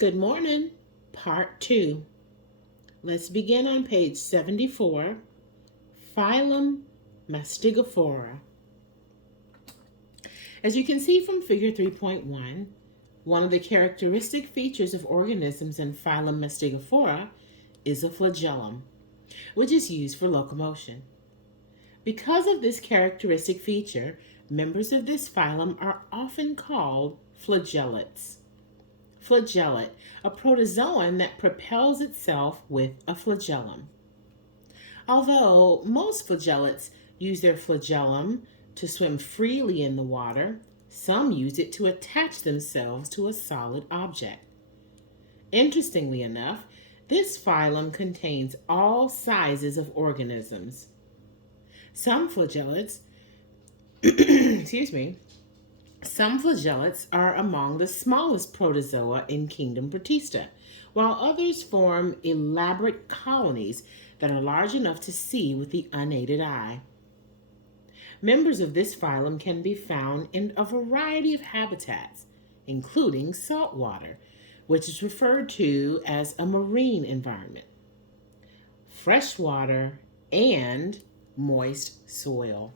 Good morning, part 2. Let's begin on page 74, Phylum Mastigophora. As you can see from figure 3.1, one of the characteristic features of organisms in Phylum Mastigophora is a flagellum, which is used for locomotion. Because of this characteristic feature, members of this phylum are often called flagellates. Flagellate, a protozoan that propels itself with a flagellum. Although most flagellates use their flagellum to swim freely in the water, some use it to attach themselves to a solid object. Interestingly enough, this phylum contains all sizes of organisms. Some flagellates Some flagellates are among the smallest protozoa in kingdom Protista, while others form elaborate colonies that are large enough to see with the unaided eye. Members of this phylum can be found in a variety of habitats, including saltwater, which is referred to as a marine environment, freshwater, and moist soil.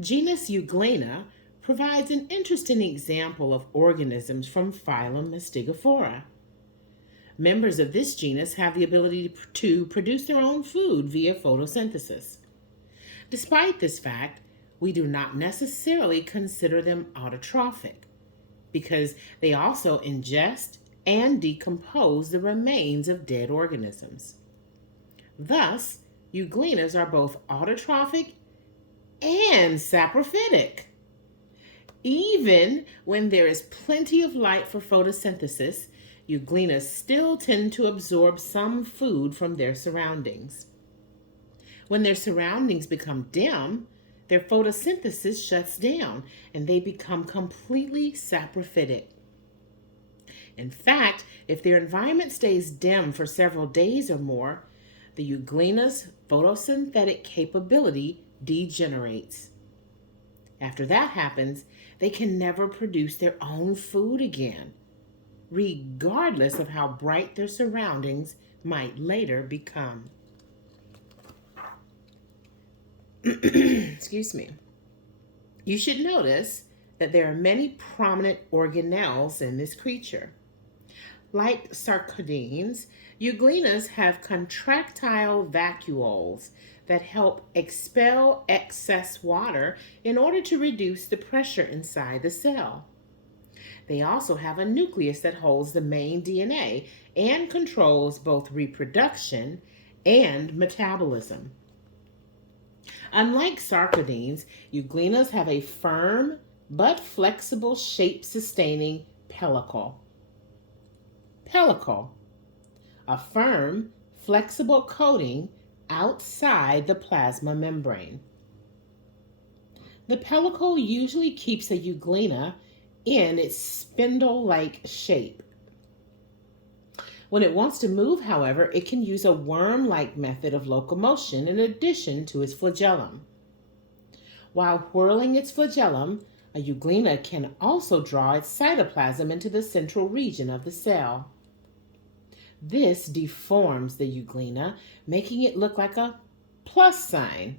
Genus Euglena provides an interesting example of organisms from Phylum Mastigophora. Members of this genus have the ability to produce their own food via photosynthesis. Despite this fact, we do not necessarily consider them autotrophic because they also ingest and decompose the remains of dead organisms. Thus, Euglenas are both autotrophic and saprophytic. Even when there is plenty of light for photosynthesis, Euglenas still tend to absorb some food from their surroundings. When their surroundings become dim, their photosynthesis shuts down and they become completely saprophytic. In fact, if their environment stays dim for several days or more, the Euglena's photosynthetic capability degenerates. After that happens, they can never produce their own food again, regardless of how bright their surroundings might later become. Excuse me. You should notice that there are many prominent organelles in this creature. Like sarcodines, Euglenas have contractile vacuoles that help expel excess water in order to reduce the pressure inside the cell. They also have a nucleus that holds the main DNA and controls both reproduction and metabolism. Unlike sarcodines, Euglenas have a firm but flexible shape-sustaining pellicle. A firm, flexible coating outside the plasma membrane. The pellicle usually keeps a Euglena in its spindle-like shape. When it wants to move, however, it can use a worm-like method of locomotion in addition to its flagellum. While whirling its flagellum, a Euglena can also draw its cytoplasm into the central region of the cell. This deforms the Euglena, making it look like a plus sign.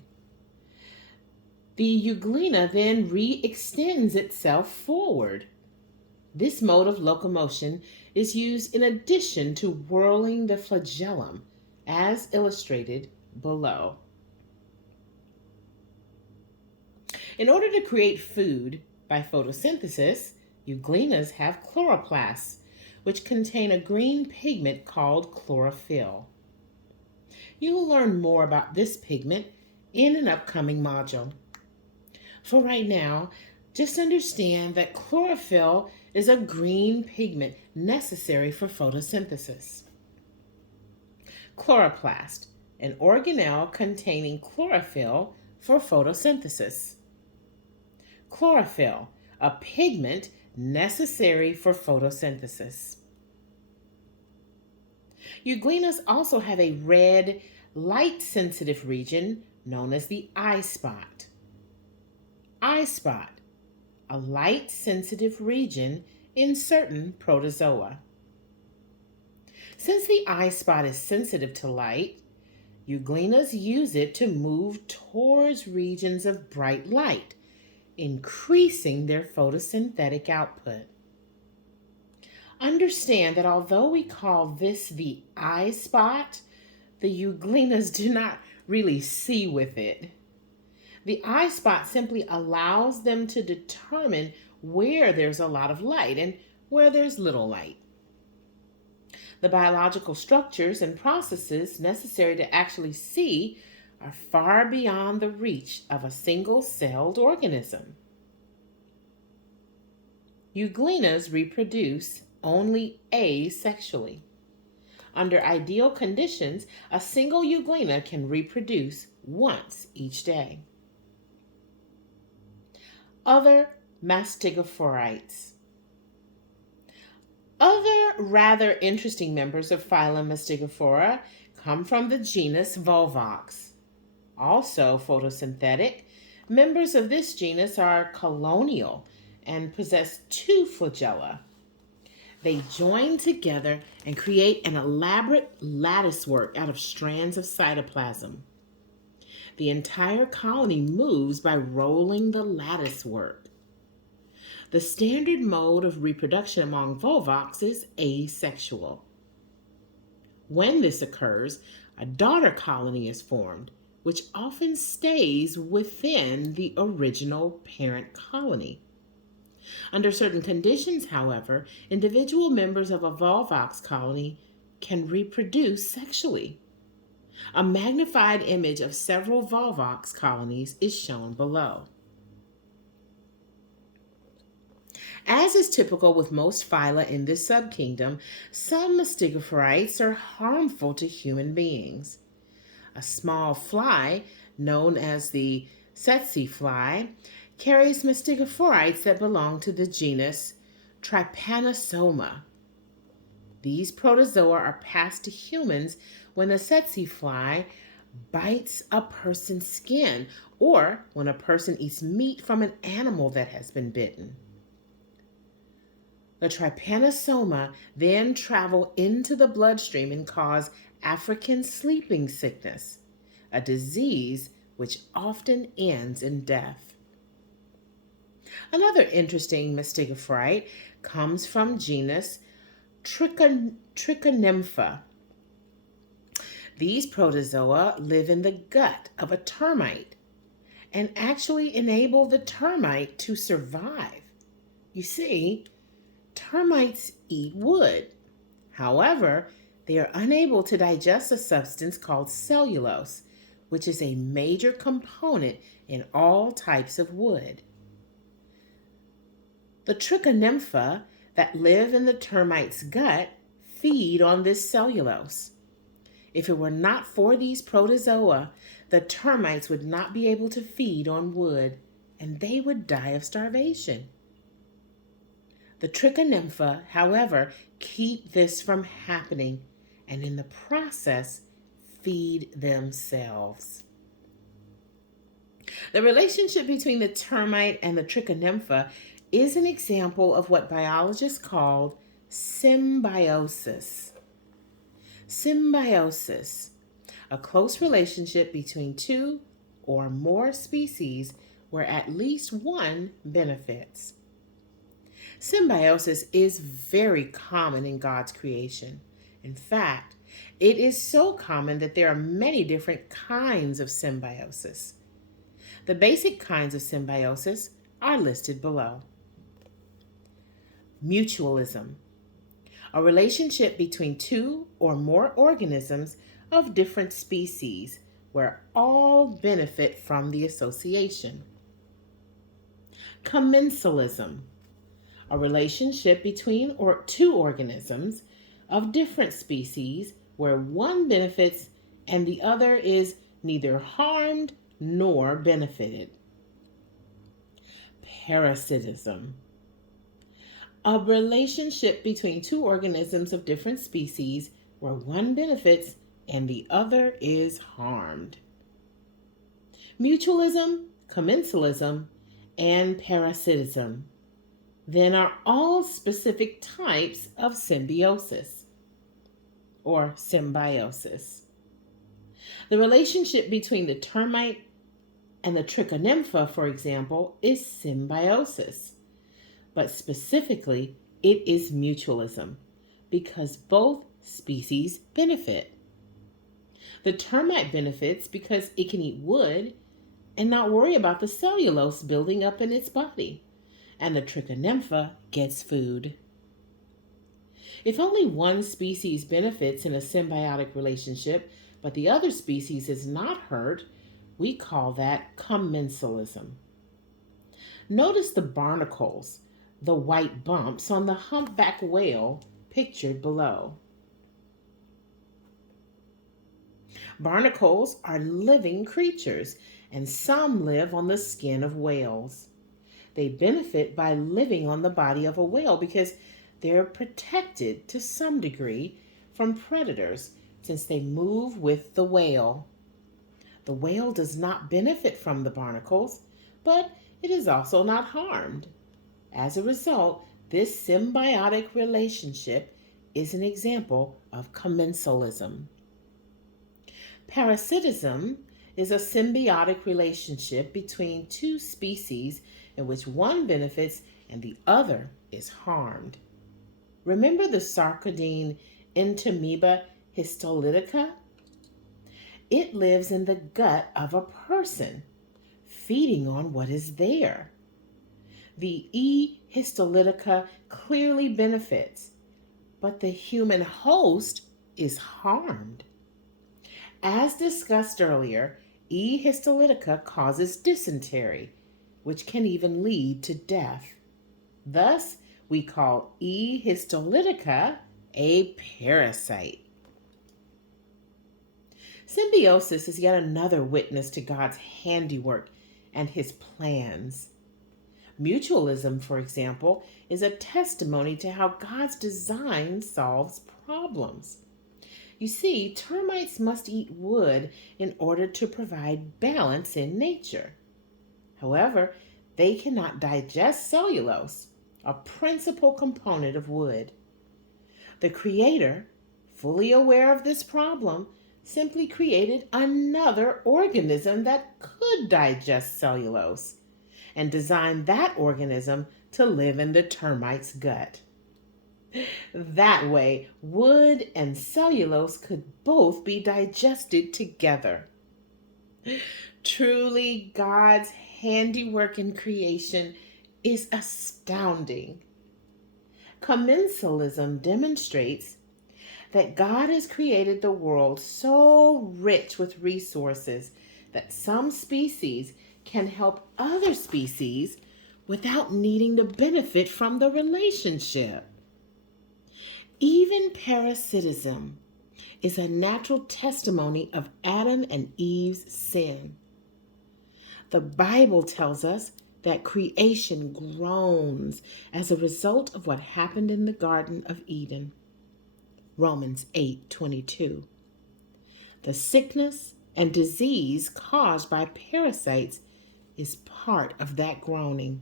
The Euglena then re-extends itself forward. This mode of locomotion is used in addition to whirling the flagellum, as illustrated below. In order to create food by photosynthesis, Euglenas have chloroplasts, which contain a green pigment called chlorophyll. You will learn more about this pigment in an upcoming module. For right now, just understand that chlorophyll is a green pigment necessary for photosynthesis. Chloroplast, an organelle containing chlorophyll for photosynthesis. Chlorophyll, a pigment necessary for photosynthesis. Euglenas also have a red, light-sensitive region known as the eye spot. Eye spot, a light-sensitive region in certain protozoa. Since the eye spot is sensitive to light, Euglenas use it to move towards regions of bright light, increasing their photosynthetic output. Understand that although we call this the eye spot, the Euglenas do not really see with it. The eye spot simply allows them to determine where there's a lot of light and where there's little light. The biological structures and processes necessary to actually see are far beyond the reach of a single-celled organism. Euglenas reproduce only asexually. Under ideal conditions, a single Euglena can reproduce once each day. Other mastigophorites. Other rather interesting members of Phylum Mastigophora come from the genus Volvox. Also photosynthetic, members of this genus are Colonial and possess 2 flagella. They join together and create an elaborate latticework out of strands of cytoplasm. The entire colony moves by rolling the latticework. The standard mode of reproduction among Volvox is asexual. When this occurs, a daughter colony is formed, which often stays within the original parent colony. Under certain conditions, however, individual members of a Volvox colony can reproduce sexually. A magnified image of several Volvox colonies is shown below. As is typical with most phyla in this subkingdom, some mastigophorites are harmful to human beings. A small fly, known as the tsetse fly, carries mastigophorites that belong to the genus Trypanosoma. These protozoa are passed to humans when the tsetse fly bites a person's skin or when a person eats meat from an animal that has been bitten. The Trypanosoma then travel into the bloodstream and cause African sleeping sickness, a disease which often ends in death. Another interesting mastigophorite comes from genus Trichonympha. These protozoa live in the gut of a termite and actually enable the termite to survive. You see, termites eat wood. However, they are unable to digest a substance called cellulose, which is a major component in all types of wood. The Trichonympha that live in the termite's gut feed on this cellulose. If it were not for these protozoa, the termites would not be able to feed on wood, and they would die of starvation. The Trichonympha, however, keep this from happening, and in the process, feed themselves. The relationship between the termite and the Trichonympha is an example of what biologists call symbiosis. Symbiosis, a close relationship between 2 or more species where at least one benefits. Symbiosis is very common in God's creation. In fact, it is so common that there are many different kinds of symbiosis. The basic kinds of symbiosis are listed below. Mutualism, a relationship between 2 or more organisms of different species where all benefit from the association. Commensalism, a relationship between 2 organisms of different species where one benefits and the other is neither harmed nor benefited. Parasitism, a relationship between 2 organisms of different species where one benefits and the other is harmed. Mutualism, commensalism, and parasitism. then are all specific types of symbiosis or symbiosis. The relationship between the termite and the trichonympha, for example, is symbiosis, but specifically, it is mutualism because both species benefit. The termite benefits because it can eat wood and not worry about the cellulose building up in its body, and the trichonympha gets food. If only one species benefits in a symbiotic relationship, but the other species is not hurt, we call that commensalism. Notice the barnacles, the white bumps on the humpback whale pictured below. Barnacles are living creatures, and some live on the skin of whales. They benefit by living on the body of a whale because they're protected to some degree from predators since they move with the whale. The whale does not benefit from the barnacles, but it is also not harmed. As a result, this symbiotic relationship is an example of commensalism. Parasitism is a symbiotic relationship between two species in which one benefits and the other is harmed. Remember the sarcodine Entamoeba histolytica? It lives in the gut of a person, feeding on what is there. The E. histolytica clearly benefits, but the human host is harmed. As discussed earlier, E. histolytica causes dysentery, which can even lead to death. Thus, we call E. histolytica a parasite. Symbiosis is yet another witness to God's handiwork and his plans. Mutualism, for example, is a testimony to how God's design solves problems. You see, termites must eat wood in order to provide balance in nature. However, they cannot digest cellulose, a principal component of wood. The Creator, fully aware of this problem, simply created another organism that could digest cellulose and designed that organism to live in the termite's gut. That way, wood and cellulose could both be digested together. Truly, God's handiwork in creation is astounding. Commensalism demonstrates that God has created the world so rich with resources that some species can help other species without needing to benefit from the relationship. Even parasitism is a natural testimony of Adam and Eve's sin. The Bible tells us that creation groans as a result of what happened in the Garden of Eden. Romans 8:22. The sickness and disease caused by parasites is part of that groaning.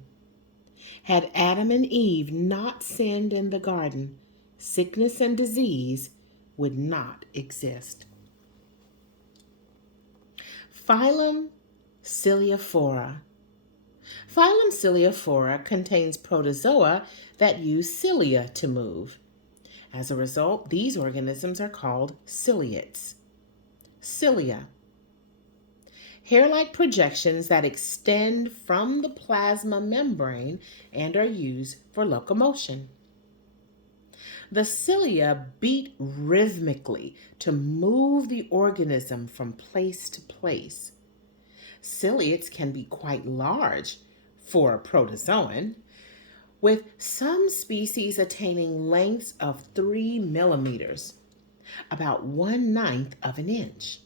Had Adam and Eve not sinned in the garden, sickness and disease would not exist. Phylum Ciliophora. Phylum Ciliophora contains protozoa that use cilia to move. As a result, these organisms are called ciliates. Cilia. Hair-like projections that extend from the plasma membrane and are used for locomotion. The cilia beat rhythmically to move the organism from place to place. Ciliates can be quite large for a protozoan, with some species attaining lengths of 3 millimeters, about 1/9 of an inch.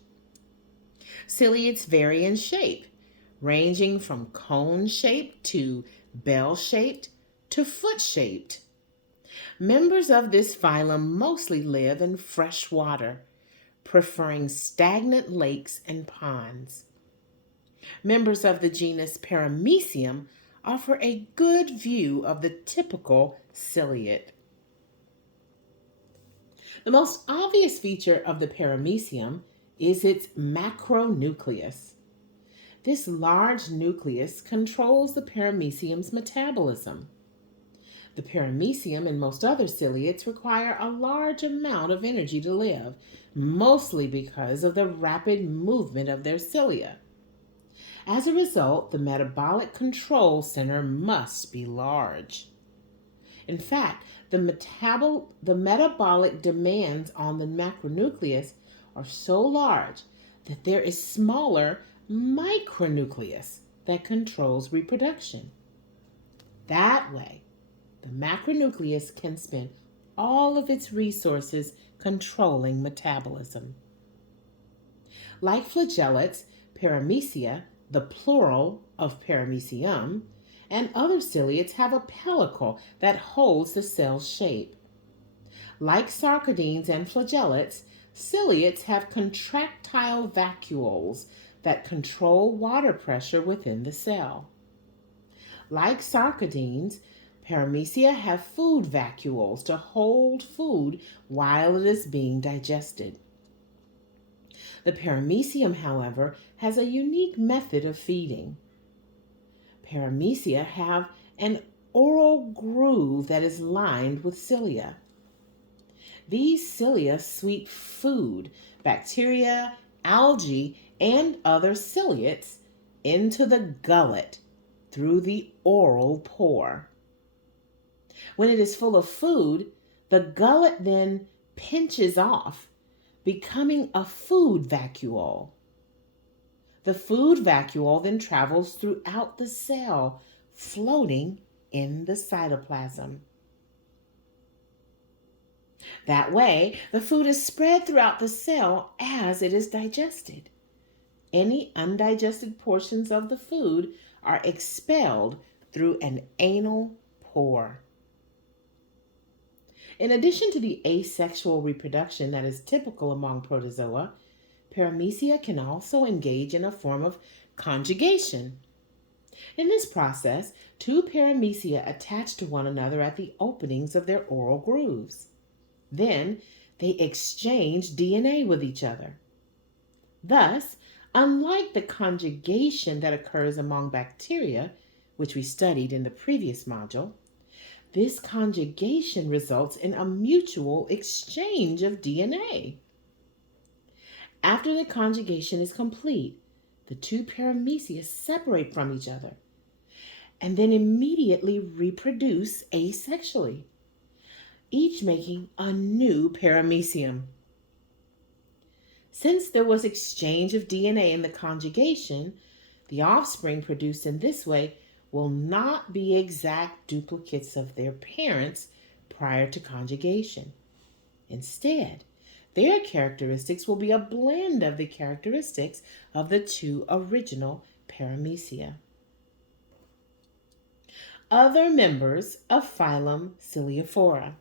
Ciliates vary in shape, ranging from cone-shaped to bell-shaped to foot-shaped. Members of this phylum mostly live in fresh water, preferring stagnant lakes and ponds. Members of the genus Paramecium offer a good view of the typical ciliate. The most obvious feature of the paramecium is its macronucleus. This large nucleus controls the paramecium's metabolism. The paramecium and most other ciliates require a large amount of energy to live, mostly because of the rapid movement of their cilia. As a result, the metabolic control center must be large. In fact, the metabolic demands on the macronucleus are so large that there is smaller micronucleus that controls reproduction. That way, the macronucleus can spend all of its resources controlling metabolism. Like flagellates, paramecia, the plural of paramecium, and other ciliates have a pellicle that holds the cell's shape. Like sarcodines and flagellates, ciliates have contractile vacuoles that control water pressure within the cell. Like sarcodines, paramecia have food vacuoles to hold food while it is being digested. The paramecium, however, has a unique method of feeding. Paramecia have an oral groove that is lined with cilia. These cilia sweep food, bacteria, algae, and other ciliates into the gullet through the oral pore. When it is full of food, the gullet then pinches off, becoming a food vacuole. The food vacuole then travels throughout the cell, floating in the cytoplasm. That way, the food is spread throughout the cell as it is digested. Any undigested portions of the food are expelled through an anal pore. In addition to the asexual reproduction that is typical among protozoa, paramecia can also engage in a form of conjugation. In this process, two paramecia attach to one another at the openings of their oral grooves. Then, they exchange DNA with each other. Thus, unlike the conjugation that occurs among bacteria, which we studied in the previous module, this conjugation results in a mutual exchange of DNA. After the conjugation is complete, the two paramecia separate from each other and then immediately reproduce asexually, each making a new paramecium. Since there was exchange of DNA in the conjugation, the offspring produced in this way will not be exact duplicates of their parents prior to conjugation. Instead, their characteristics will be a blend of the characteristics of the two original paramecia. Other members of Phylum Ciliophora.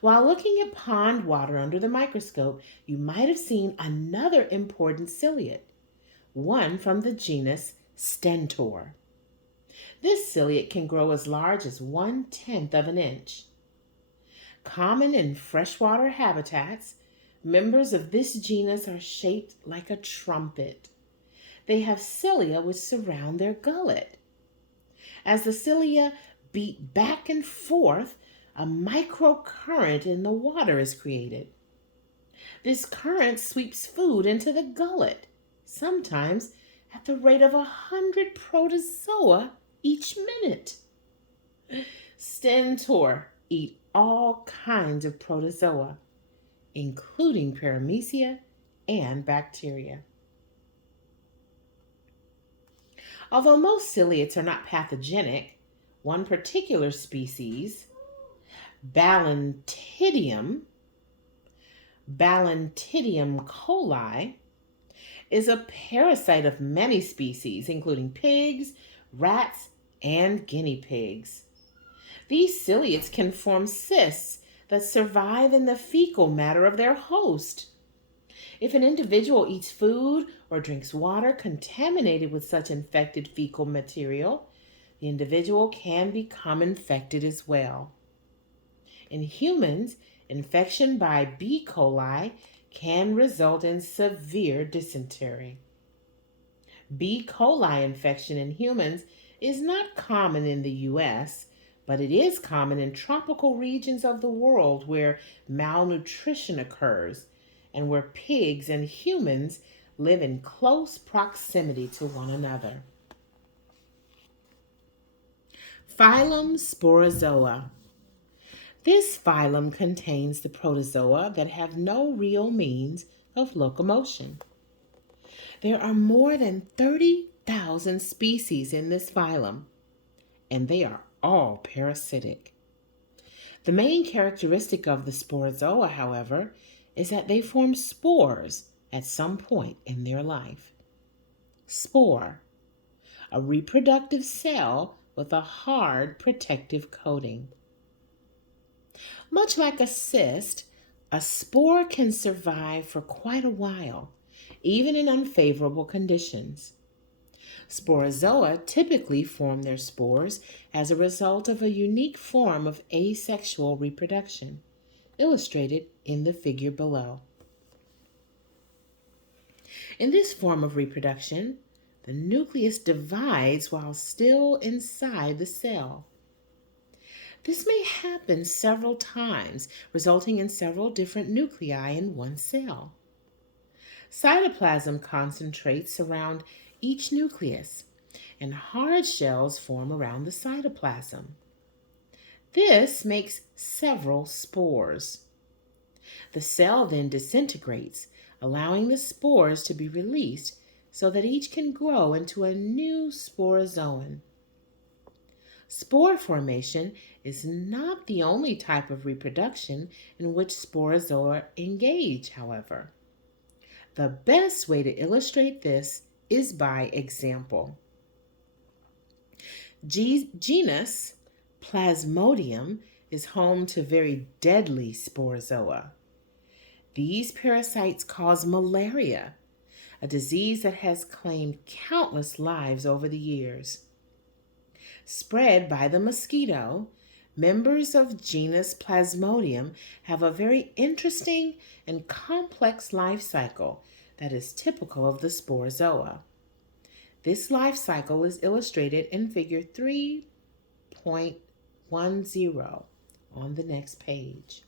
While looking at pond water under the microscope, you might have seen another important ciliate, one from the genus Stentor. This ciliate can grow as large as 1/10 of an inch. Common in freshwater habitats, members of this genus are shaped like a trumpet. They have cilia which surround their gullet. As the cilia beat back and forth, a microcurrent in the water is created. This current sweeps food into the gullet, sometimes at the rate of 100 protozoa each minute. Stentor eat all kinds of protozoa, including paramecia and bacteria. Although most ciliates are not pathogenic, one particular species, Ballontidium coli, is a parasite of many species, including pigs, rats, and guinea pigs. These ciliates can form cysts that survive in the fecal matter of their host. If an individual eats food or drinks water contaminated with such infected fecal material, the individual can become infected as well. In humans, infection by B. coli can result in severe dysentery. B. coli infection in humans is not common in the U.S., but it is common in tropical regions of the world where malnutrition occurs and where pigs and humans live in close proximity to one another. Phylum Sporozoa. This phylum contains the protozoa that have no real means of locomotion. There are more than 30,000 species in this phylum, and they are all parasitic. The main characteristic of the sporozoa, however, is that they form spores at some point in their life. Spore, a reproductive cell with a hard protective coating. Much like a cyst, a spore can survive for quite a while, even in unfavorable conditions. Sporozoa typically form their spores as a result of a unique form of asexual reproduction, illustrated in the figure below. In this form of reproduction, the nucleus divides while still inside the cell. This may happen several times, resulting in several different nuclei in one cell. Cytoplasm concentrates around each nucleus, and hard shells form around the cytoplasm. This makes several spores. The cell then disintegrates, allowing the spores to be released so that each can grow into a new sporozoan. Spore formation is not the only type of reproduction in which sporozoa engage, however. The best way to illustrate this is by example. Genus Plasmodium is home to very deadly sporozoa. These parasites cause malaria, a disease that has claimed countless lives over the years. Spread by the mosquito, members of genus Plasmodium have a very interesting and complex life cycle that is typical of the sporozoa. This life cycle is illustrated in figure 3.10 on the next page.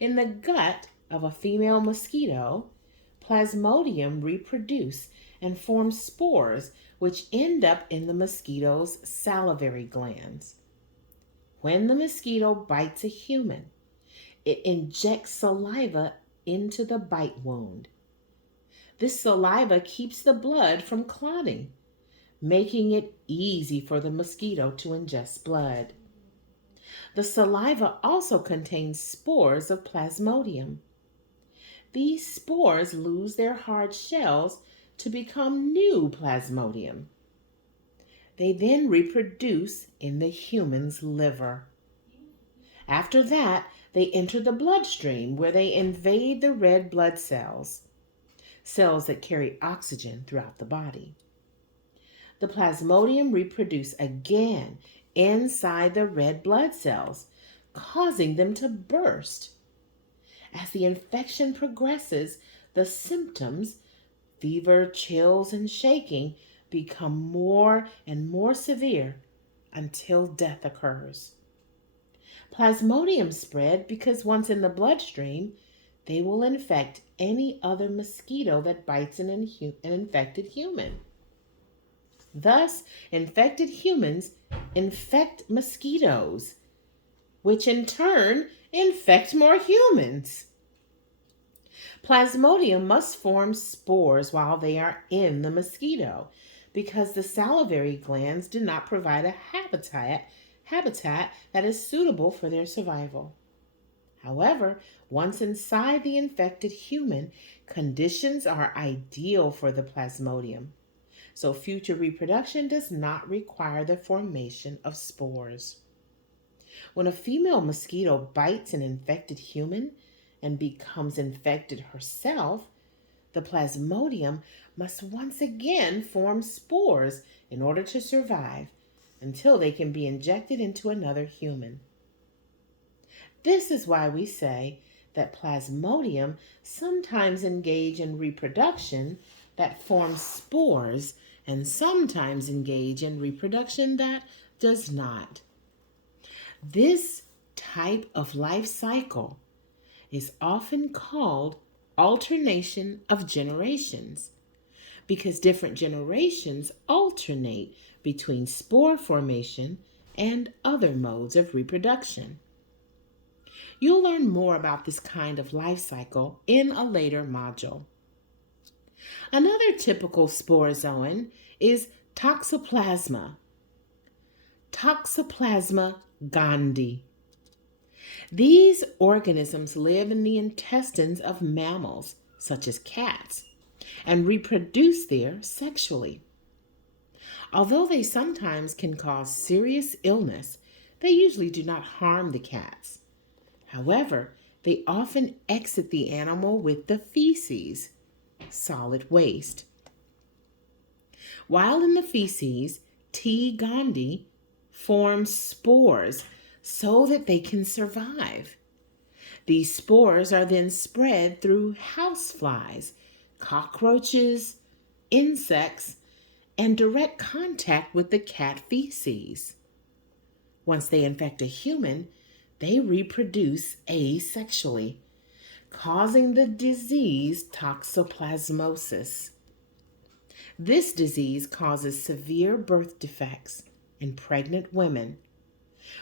In the gut of a female mosquito, Plasmodium reproduce and form spores which end up in the mosquito's salivary glands. When the mosquito bites a human, it injects saliva into the bite wound. This saliva keeps the blood from clotting, making it easy for the mosquito to ingest blood. The saliva also contains spores of Plasmodium. These spores lose their hard shells to become new Plasmodium. They then reproduce in the human's liver. After that, they enter the bloodstream where they invade the red blood cells, cells that carry oxygen throughout the body. The Plasmodium reproduce again inside the red blood cells, causing them to burst. As the infection progresses, the symptoms, fever, chills, and shaking, become more and more severe until death occurs. Plasmodium spread because once in the bloodstream, they will infect any other mosquito that bites an infected human. Thus, infected humans infect mosquitoes, which in turn infect more humans. Plasmodium must form spores while they are in the mosquito because the salivary glands do not provide a habitat that is suitable for their survival. However, once inside the infected human, conditions are ideal for the Plasmodium, so future reproduction does not require the formation of spores. When a female mosquito bites an infected human and becomes infected herself, the Plasmodium must once again form spores in order to survive until they can be injected into another human. This is why we say that Plasmodium sometimes engage in reproduction that forms spores and sometimes engage in reproduction that does not. This type of life cycle is often called alternation of generations because different generations alternate between spore formation and other modes of reproduction. You'll learn more about this kind of life cycle in a later module. Another typical sporozoan is Toxoplasma. Toxoplasma gondii. These organisms live in the intestines of mammals, such as cats, and reproduce there sexually. Although they sometimes can cause serious illness, they usually do not harm the cats. However, they often exit the animal with the feces, solid waste. While in the feces, T. gondii forms spores so that they can survive. These spores are then spread through houseflies, cockroaches, insects, and direct contact with the cat feces. Once they infect a human, they reproduce asexually, causing the disease toxoplasmosis. This disease causes severe birth defects in pregnant women,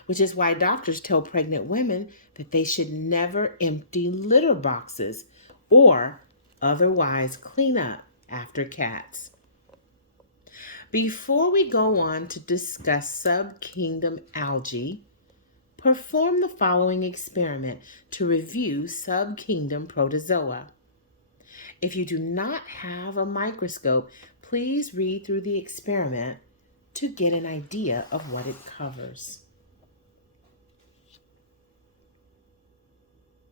which is why doctors tell pregnant women that they should never empty litter boxes or otherwise clean up after cats. Before we go on to discuss subkingdom algae, perform the following experiment to review subkingdom protozoa. If you do not have a microscope, please read through the experiment to get an idea of what it covers.